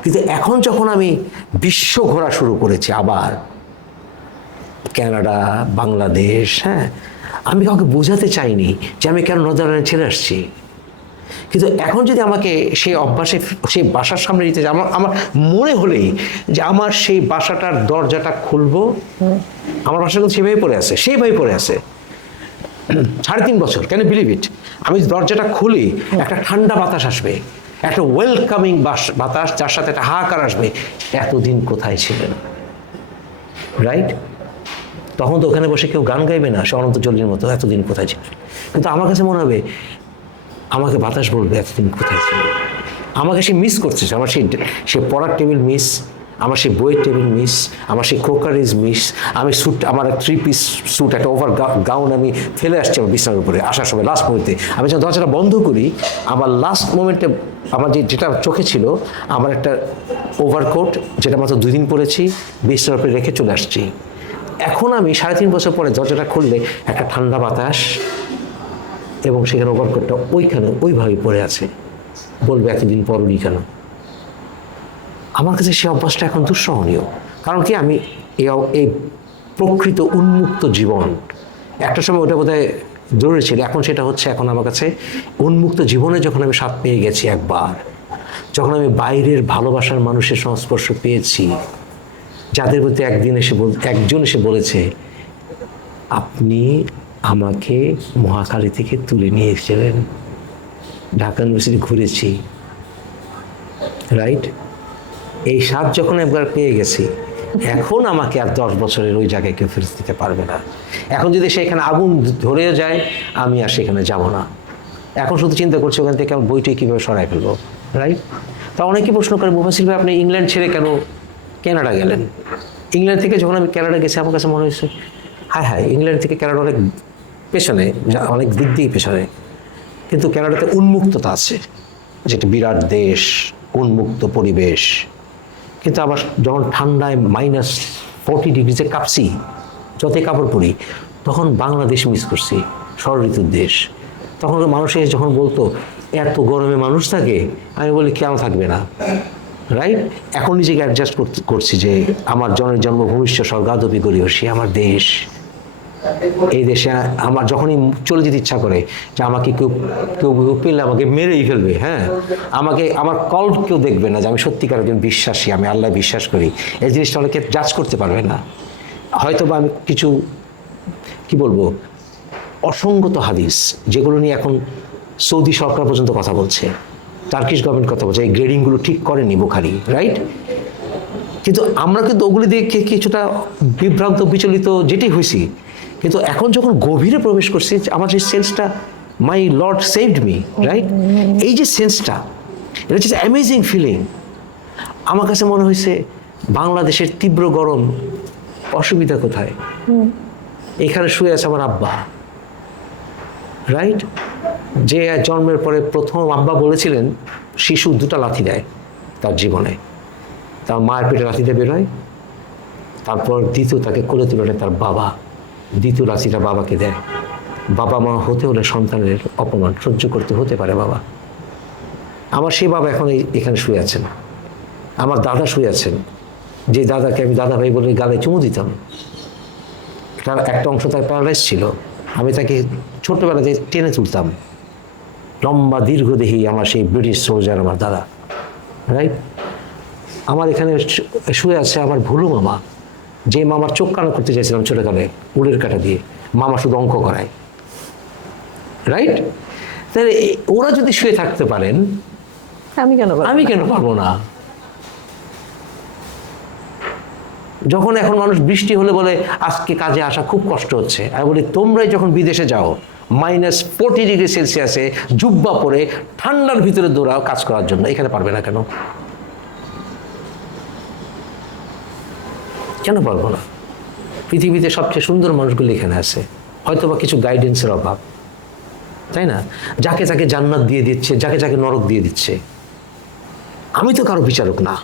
কিন্তু এখন যখন আমি বিশ্ব ঘোরা শুরু করেছি, আবার কানাডা, বাংলাদেশ, হ্যাঁ, আমি কাউকে বোঝাতে চাইনি যে আমি কেন নর্দার্ন ছেড়ে আসছি। কিন্তু এখন যদি আমাকে সেই অভ্যাসে, সেই বাসার সামনে দিতে যায়, আমার মনে হলেই যে আমার সেই বাসাটার দরজাটা খুলবো, আমার বাসা কিন্তু সেইভাবে পড়ে আছে, সেইভাবে পড়ে আছে 3.5 বছর। Can you believe it? আমি দরজাটা খুলি, একটা ঠান্ডা বাতাস আসবে, একটা ওয়েলকামিং বাতাস, যার সাথে একটা হাহাকার আসবে, এতদিন কোথায় ছিলেন, রাইট? তখন তো ওখানে বসে কেউ গান গাইবে না, সে অনন্ত জলের মতো, এতদিন কোথায় ছিলেন। কিন্তু আমার কাছে মনে হবে আমাকে বাতাস বলবে এতদিন কোথায় ছিল। আমাকে সে মিস করছে, আমার সে পড়ার টেবিল মিস, আমার সেই বইয়ের টেবিল মিস, আমার সেই ক্রোকারিজ মিস, আমি স্যুট, আমার 3 পিস স্যুট, একটা ওভার গাউন আমি ফেলে আসছি আমার বিছানার উপরে আসার সময় লাস্ট মুহূর্তে। আমি যখন দরজাটা বন্ধ করি, আমার লাস্ট মোমেন্টে আমার যেটা চোখে ছিল, আমার একটা ওভারকোট, যেটা মাত্র 2 দিন পরেছি, বিছানার উপরে রেখে চলে আসছি। এখন আমি 3.5 বছর পরে দরজাটা খুললে একটা ঠান্ডা বাতাস, এবং সেখানে ওভারকোটটা ওইখানে ওইভাবেই পড়ে আছে, বলবে এতদিন পরই কেন। আমার কাছে সে অভ্যাসটা এখন দুঃসহনীয়। কারণ কি, আমি এই প্রকৃত উন্মুক্ত জীবন, একটা সময় ওটা বোধহয় জরুরি ছিল, এখন সেটা হচ্ছে এখন আমার কাছে উন্মুক্ত জীবনে যখন আমি স্বাদ পেয়ে গেছি একবার, যখন আমি বাইরের ভালোবাসার মানুষের সংস্পর্শ পেয়েছি, যাদের প্রতি একজন এসে বলেছে আপনি আমাকে মহাখালী থেকে তুলে নিয়ে এসেছিলেন, ঢাকা ইউনিভার্সিটি ঘুরেছি, রাইট? এই স্বাদ যখন একবার পেয়ে গেছি, এখন আমাকে আর 10 বছরের ওই জায়গায় কেউ ফেরত দিতে পারবে না। এখন যদি সেখানে আগুন ধরেও যায়, আমি আর সেখানে যাব না। এখন শুধু চিন্তা করছি ওখান থেকে আমার বইটাই কীভাবে সরাই ফেলবো, রাইট? তা অনেকে প্রশ্ন করে, মুফাসিল ভাই আপনি ইংল্যান্ড ছেড়ে কেন কানাডা গেলেন? ইংল্যান্ড থেকে যখন আমি কানাডা গেছি, আমার কাছে মনে হয়েছে হায় ইংল্যান্ড থেকে কানাডা অনেক পেছনে, অনেক দিক দিয়ে পেছনে, কিন্তু কানাডাতে উন্মুক্ততা আছে, যেটা বিরাট দেশ, উন্মুক্ত পরিবেশ। কিন্তু আবার যখন ঠান্ডায় -40 ডিগ্রিতে কাঁপছি, যতই কাপড় পরি, তখন বাংলাদেশ মিস করছি, ষড় ঋতুর দেশ। তখন মানুষে যখন বলতো এত গরমে মানুষ থাকে, আমি বলি কেন থাকবে না, রাইট? এখন নিজেকে অ্যাডজাস্ট করছি যে আমার জন্মভূমিষ্ঠ স্বর্গাদপি গরীয়সী, আমার দেশ, এই দেশে আমার যখনই চলে যেতে ইচ্ছা করে যে আমাকে কেউ পেলে আমাকে মেরেই ফেলবে, হ্যাঁ, আমার কল কেউ দেখবে না যে আমি সত্যিকার একজন বিশ্বাসী, আমি আল্লাহ বিশ্বাস করি, এই জিনিসটা অনেকে জাজ করতে পারবে না। হয়তো বা আমি কিছু কি বলবো অসঙ্গত হাদিস, যেগুলো নিয়ে এখন সৌদি সরকার পর্যন্ত কথা বলছে, টার্কিশ গভর্নমেন্ট কথা বলছে, এই গ্রেডিংগুলো ঠিক করেনি বুখারী, রাইট? কিন্তু আমরা কিন্তু ওগুলি দিয়ে কিছুটা বিভ্রান্ত, বিচলিত যেটাই হয়েছি। কিন্তু এখন যখন গভীরে প্রবেশ করছি, আমার যে সেন্সটা, my lord saved me, right? এই যে সেন্সটা, এটা হচ্ছে অ্যামেজিং ফিলিং। আমার কাছে মনে হয়েছে বাংলাদেশের তীব্র গরম, অসুবিধা কোথায়? এখানে শুয়ে আছে আমার আব্বা, রাইট? যে জন্মের পরে প্রথম আব্বা বলেছিলেন শিশু 2টা লাথি দেয় তার জীবনে, তার মায়ের পেটে লাথিতে বেরোয়, তারপর দ্বিতীয় তাকে কোলে তুলে নেয় তার বাবা, দ্বিতীয় লাথিটা বাবাকে দেয়। বাবা মা হতে হলে সন্তানের অপমান সহ্য করতে হতে পারে বাবা। আমার সেই বাবা এখন এখানে শুয়ে আছেন, আমার দাদা শুয়ে আছেন, যে দাদাকে আমি দাদা ভাই বলে গালে চুমু দিতাম, তার একটা অংশ তার প্যারালাইজ ছিল, আমি তাকে ছোট্টবেলাতে টেনে তুলতাম, লম্বা দীর্ঘদেহী আমার সেই ব্রিটিশ সোলজার, আমার দাদা, রাইট? আমার এখানে শুয়ে আছে আমার ভুলু মামা, যে মামার চোখ কানা করতে চাইছিলাম ছোটকালে উলের কাটা দিয়ে, মামা শুধু অঙ্ক করায়, রাইট? তাহলে ওরা যদি শুয়ে থাকতে পারেন, আমি কেন পারবো না? আমি কেন পারবো না? যখন এখন মানুষ বৃষ্টি হলে বলে আজকে কাজে আসা খুব কষ্ট হচ্ছে, আমি বলি তোমরাই যখন বিদেশে যাও -40°C জুব্বা পরে ঠান্ডার ভিতরে দৌড়াও কাজ করার জন্য, এখানে পারবে না কেন? কেন পারবো না? পৃথিবীতে সবচেয়ে সুন্দর মানুষগুলো এখানে আছে, হয়তো বা কিছু গাইডেন্সের অভাব, তাই না? যাকে যাকে জান্নাত দিয়ে দিচ্ছে, যাকে যাকে নরক দিয়ে দিচ্ছে। আমি তো কারো বিচারক না,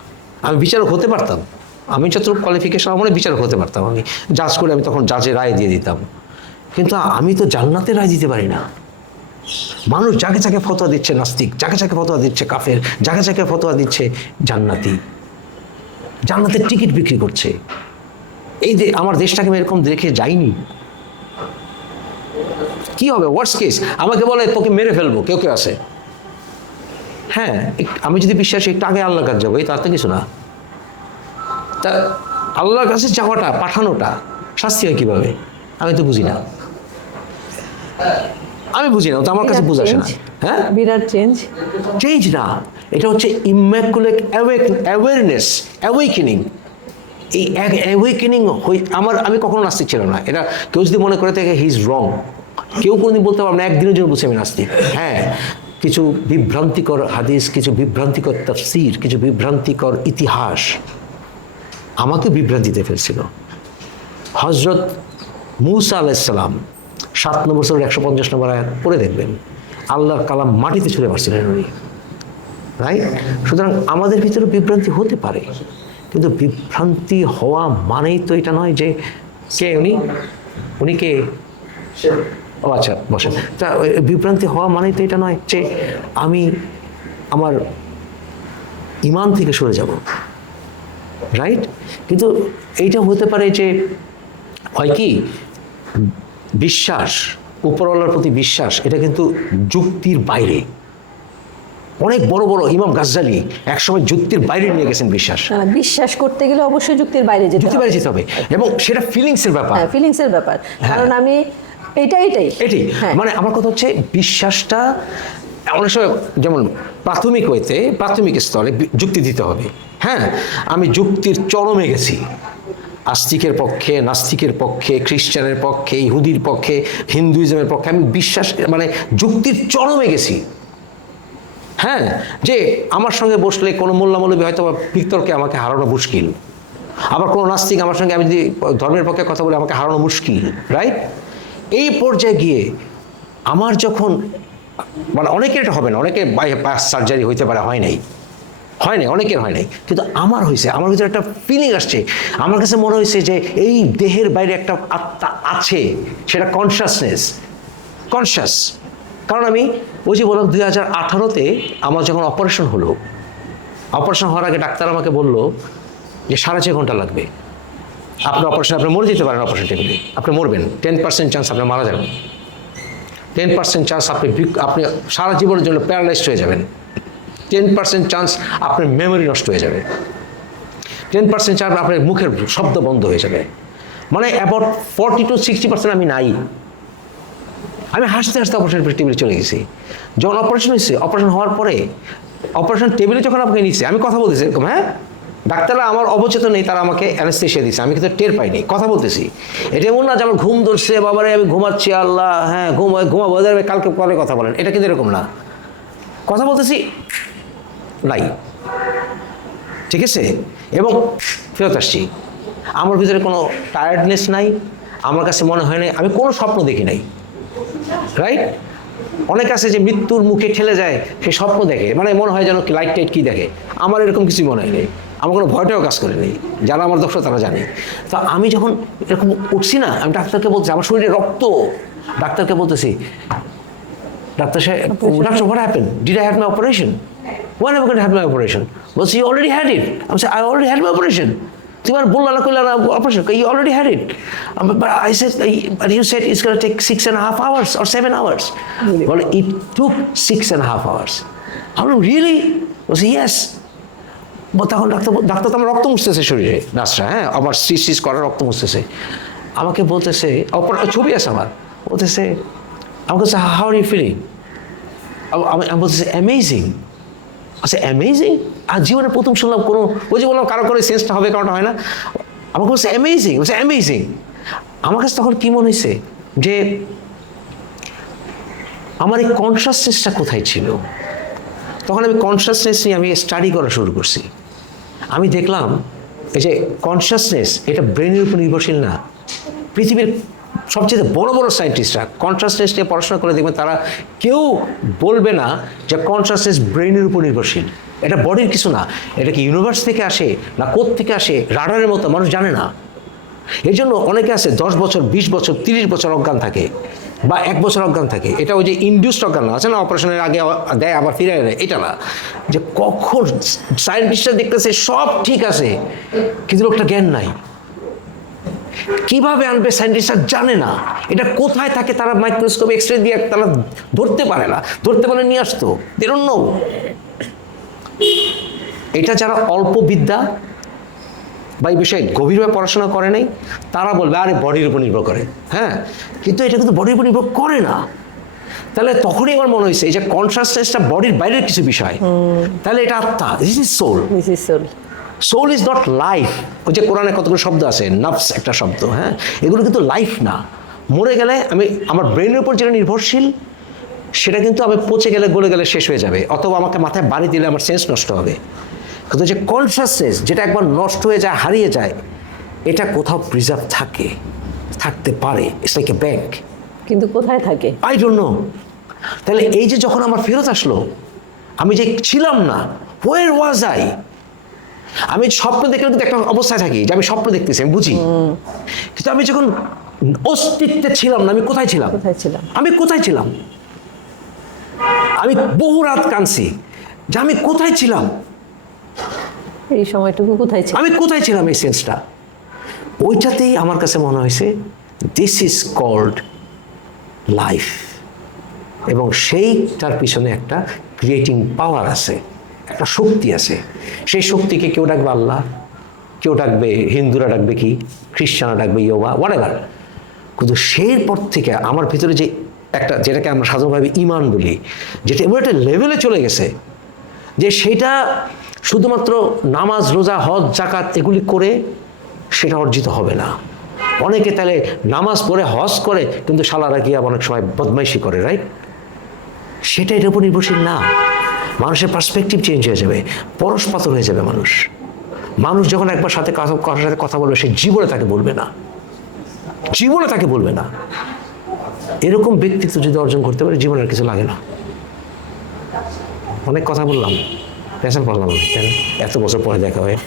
আমি বিচারক হতে পারতাম, আমি যতটুকু কোয়ালিফিকেশন আমার বিচারক হতে পারতাম, আমি জাজ করে আমি তখন জাজের রায় দিয়ে দিতাম, কিন্তু আমি তো জান্নাতের রায় দিতে পারি না। মানুষ যাকে যাকে ফতোয়া দিচ্ছে নাস্তিক, যাকে যাকে ফতোয়া দিচ্ছে কাফের, যাকে যাকে ফতোয়া দিচ্ছে জান্নাতি, জান্নাতের টিকিট বিক্রি করছে। এই যে আমার দেশটাকে আমি এরকম দেখে যাইনি। কি হবে ওয়ার্স্ট কেস? আমাকে বলে তোকে মেরে ফেলবো, কেউ কেউ আছে। হ্যাঁ, আমি যদি বিশ্বাসী একটু আগে আল্লাহর কাছে যাবো, এই তার তো কিছু না। তা আল্লাহর কাছে যাওয়াটা, পাঠানোটা শাস্তি হয় কিভাবে? আমি তো বুঝি না, আমি বুঝি না, তো আমার কাছে বুঝে আসে না। হ্যাঁ, বিরাট চেঞ্জ। চেঞ্জ না, এটা হচ্ছে ইম্যাকুলেট অ্যাওয়ারনেস, অ্যাওয়েকেনিং। এই অ্যাওয়েকেনিং আমি কখনো নাস্তিক ছিলাম না, এটা কেউ যদি মনে করে থাকে হি ইজ রং। কেউ কোনোদিন বলতে পারবে না একদিনের জন্য বলছে আমি নাস্তিক। হ্যাঁ, কিছু বিভ্রান্তিকর হাদিস, কিছু বিভ্রান্তিকর তাফসীর, কিছু বিভ্রান্তিকর ইতিহাস আমাকে বিভ্রান্তিতে ফেলছিল। হজরত মূসা আলাইহিস সালাম 7 নম্বর সূরার 150 নম্বর আয়াত পড়ে দেখবেন, আল্লাহর কালাম মাটিতে ছুঁড়ে মারছিলেন উনি, রাইট? সুতরাং আমাদের ভিতরে বিভ্রান্তি হতে পারে, কিন্তু বিভ্রান্তি হওয়া মানেই তো এটা নয় যে কে উনি কে। ও আচ্ছা, বসেন। তা বিভ্রান্তি হওয়া মানেই তো এটা নয় যে আমি আমার ইমান থেকে সরে যাব, রাইট? কিন্তু এইটা হতে পারে যে হয় কি, বিশ্বাস, উপরওয়ালার প্রতি বিশ্বাস, এটা কিন্তু যুক্তির বাইরে। অনেক বড় বড় ইমাম গাজ্জালি একসময় যুক্তির বাইরে নিয়ে গেছেন বিশ্বাস। বিশ্বাস করতে গেলে অবশ্যই যুক্তির বাইরে যেতে যুক্তির বাইরে যেতে হবে, এবং সেটা ফিলিংসের ব্যাপার। হ্যাঁ, ফিলিংসের ব্যাপার। কারণ আমি এটাই হ্যাঁ, মানে আমার কথা হচ্ছে বিশ্বাসটা অনেক সময় যেমন প্রাথমিক স্তরে যুক্তি দিতে হবে। হ্যাঁ, আমি যুক্তির চরমে গেছি, আস্তিকের পক্ষে, নাস্তিকের পক্ষে, খ্রিস্টানের পক্ষে, ইহুদির পক্ষে, হিন্দুইজমের পক্ষে, আমি বিশ্বাস মানে যুক্তির চরমে গেছি। হ্যাঁ, যে আমার সঙ্গে বসলে কোনো মোল্লা মৌলবী হয়তো বিতর্কে আমাকে হারানো মুশকিল, আবার কোনো নাস্তিক আমার সঙ্গে, আমি যদি ধর্মের পক্ষে কথা বলি, আমাকে হারানো মুশকিল, রাইট? এই পর্যায়ে গিয়ে আমার যখন মানে অনেকের এটা হবে না, অনেকের বাইপাস সার্জারি হইতে পারে, হয় নাই, অনেকের হয় নাই, কিন্তু আমার হয়েছে। আমার ভিতরে একটা ফিলিং আসছে, আমার কাছে মনে হয়েছে যে এই দেহের বাইরে একটা আত্মা আছে, সেটা কনশাস। কারণ আমি ওই যে বললাম 2018-তে আমার যখন অপারেশন হলো, অপারেশন হওয়ার আগে ডাক্তার আমাকে বললো যে 6.5 ঘন্টা লাগবে আপনার অপারেশন, আপনি মরে যেতে পারেন অপারেশন টেবিলে, আপনি মরবেন, 10% চান্স আপনি মারা যাবেন, 10% চান্স আপনি সারা জীবনের জন্য প্যারালাইজড হয়ে যাবেন, 10% চান্স আপনার মেমোরি নষ্ট হয়ে যাবে, 10% চান্স আপনার মুখের শব্দ বন্ধ হয়ে যাবে, মানে অ্যাবাউট 40 to 60% আমি নাই। আমি হাসতে হাসতে অপারেশন টেবিলে চলে গেছি। যখন অপারেশন হয়েছে, অপারেশন হওয়ার পরে অপারেশন টেবিলে যখন আমাকে নিচ্ছে, আমি কথা বলতেছি এরকম, হ্যাঁ, ডাক্তাররা আমার অবচেতন নেই, তারা আমাকে অ্যানেস্থেসিয়া দিচ্ছে, আমি কিন্তু টের পাইনি, কথা বলতেছি। এটা এমন না যে আমার ঘুম ধরছে, বাবারে আমি ঘুমাচ্ছি, আল্লাহ, হ্যাঁ ঘুমাবো, কালকে পরে কথা বলেন, এটা কিন্তু এরকম না, কথা বলতেছি নাই, ঠিক আছে? এবং ফেরত আসছি, আমার ভিতরে কোনো টায়ার্ডনেস নাই, আমার কাছে মনে হয় নাই, আমি কোনো স্বপ্ন দেখি নাই, রাইট? অনেক আছে যে মৃত্যুর মুখে ঠেলে যায়, সে স্বপ্ন দেখে, মানে মনে হয় যেন লাইট টাইট কী দেখে, আমার এরকম কিছুই মনে হয় নেই, আমার কোনো ভয়টাও কাজ করে নেই, যারা আমার দর্শক তারা জানে। তো আমি যখন এরকম উঠছি না, আমি ডাক্তারকে বলছি, আমার শরীরে রক্ত, ডাক্তারকে বলতেছি, ডাক্তার সাহেব, doctor what happen, did I have my operation, when am I going to have my operation? Well, so you already had it. I said, I already had my operation. তুমি আর বললা না করলে না operation, you already had it. But I said, but you said it's gonna take 6.5 hours or 7 hours. Well, it took 6.5 hours. I mean, really? I said, yes. তখন doctor তো আমার রক্ত মুছতেছে শরীরে, নার্সরা, হ্যাঁ, আমার সিস করা রক্ত মুছতেছে, আমাকে বলতেছে, ছবি আছে আমার, বলতেছে, আমাকে বলছে, হাউ আর ইউ ফিলিং? আমি বলতেছে অ্যামেজিং। আচ্ছা অ্যামেজিং? আর জীবনে প্রথম শুনলাম কোনো, ওই যে বললাম কারো করে সেন্সটা হবে, কারোটা হয় না। আমাকে বলছে অ্যামেজিং, বলছে অ্যামেজিং। আমার কাছে তখন কী মনে হয়েছে যে আমার এই কনসাসনেসটা কোথায় ছিল। তখন আমি কনসাসনেস নিয়ে আমি স্টাডি করা শুরু করছি। আমি দেখলাম এই যে কনসাসনেস, এটা ব্রেনের উপর নির্ভরশীল না। পৃথিবীর সবচেয়ে বড় বড় সায়েন্টিস্টরা কনসাসনেস নিয়ে পড়াশোনা করে দেখবেন, তারা কেউ বলবে না যে কনসাসনেস ব্রেনের উপর নির্ভরশীল। এটা বডির কিছু না, এটা কি ইউনিভার্স থেকে আসে না কোথা থেকে আসে, রাডারের মতো মানুষ জানে না। এর জন্য অনেকে আছে 10 বছর, 20 বছর, 30 বছর অজ্ঞান থাকে, বা 1 বছর অজ্ঞান থাকে। এটা ওই যে ইনডিউসড অজ্ঞান না, আছে না, অপারেশনের আগে দেয় আবার ফিরে দেয়, এটা না, যে কখন সায়েন্টিস্টরা দেখতেছে সব ঠিক আছে কিন্তু লোকটা জ্ঞান নাই। কিভাবে আনবে সায়েন্টিস্টরা জানে না, এটা কোথায় থাকে তারা মাইক্রোস্কোপ এক্সরে দিয়ে তারা ধরতে পারে না, ধরতে পারে নিয়ে আসতো, দে ডোন্ট নো। এটা যারা অল্প বিদ্যা বা এই বিষয়ে গভীরভাবে পড়াশোনা করে নাই, তারা বলবে আরে বডির উপর নির্ভর করে, হ্যাঁ, কিন্তু এটা কিন্তু বডির উপর নির্ভর করে না। তাহলে তখনই আমার মনে হয়েছে এই যে কনসাসনেসটা বডির বাইরের কিছু বিষয়, তাহলে এটা আত্মা, this is soul. Soul is not life. ওই যে কোরআনে কতগুলো শব্দ আছে, নাফস একটা শব্দ, হ্যাঁ, এগুলো কিন্তু লাইফ না। মরে গেলে আমি আমার ব্রেনের উপর যেটা নির্ভরশীল সেটা কিন্তু আমি পচে গেলে গলে গেলে শেষ হয়ে যাবে, অথবা আমাকে মাথায় বাড়ি দিলে আমার সেন্স নষ্ট হবে। কিন্তু যে কনসাসনেস যেটা একবার নষ্ট হয়ে যায়, হারিয়ে যায়, এটা কোথাও প্রিজার্ভ থাকে, থাকতে পারে, ইটস লাইক এ ব্যাংক। কিন্তু কোথায় থাকে আই ডোন্ট নো। তাহলে এই যে যখন আমার ফেরত আসলো, আমি যে ছিলাম না, হোয়ার ওয়াজ আই? আমি স্বপ্ন দেখলে কিন্তু একটা অবস্থায় থাকি যে আমি স্বপ্ন দেখতেছি, আমি বুঝি, কিন্তু আমি যখন অস্তিত্বে ছিলাম না, আমি কোথায় ছিলাম? আমি কোথায় ছিলাম? আমি বহু রাত কাঁদছি যে আমি কোথায় ছিলাম, এই সময়টুকু কোথায় ছিল, আমি কোথায় ছিলাম। এই সেন্সটা ওইটাতেই আমার কাছে মনে হয়েছে দিস ইজ কল্ড লাইফ। এবং সেইটার পিছনে একটা ক্রিয়েটিং পাওয়ার আছে, একটা শক্তি আছে। সেই শক্তিকে কেউ ডাকবে আল্লাহ, কেউ ডাকবে, হিন্দুরা ডাকবে কি, খ্রিস্টানরা ডাকবে ইয়োগা, হোয়াটএভার। কিন্তু সেই পর থেকে আমার ভিতরে যে একটা, যেটাকে আমরা সাধারণভাবে ঈমান বলি, যেটা এমন একটা লেভেলে চলে গেছে যে সেটা শুধুমাত্র নামাজ, রোজা, হজ, জাকাত এগুলি করে সেটা অর্জিত হবে না। অনেকে তাহলে নামাজ পড়ে, হজ করে, কিন্তু শালারা গিয়ে অনেক সময় বদমাইশি করে, রাইট? সেটা এটার উপর নির্ভরশীল না। মানুষের পার্সপেক্টিভ চেঞ্জ হয়ে যাবে, পরশপাতর হয়ে যাবে মানুষ। মানুষ যখন একবার সাথে কারোর সাথে কথা বলবে, সে জীবনে তাকে বলবে না, জীবনে তাকে বলবে না। এরকম ব্যক্তিত্ব যদি অর্জন করতে পারে, জীবনের কিছু লাগে না। অনেক কথা বললাম, পেছন পড়লাম, এত বছর পরে দেখা হয়।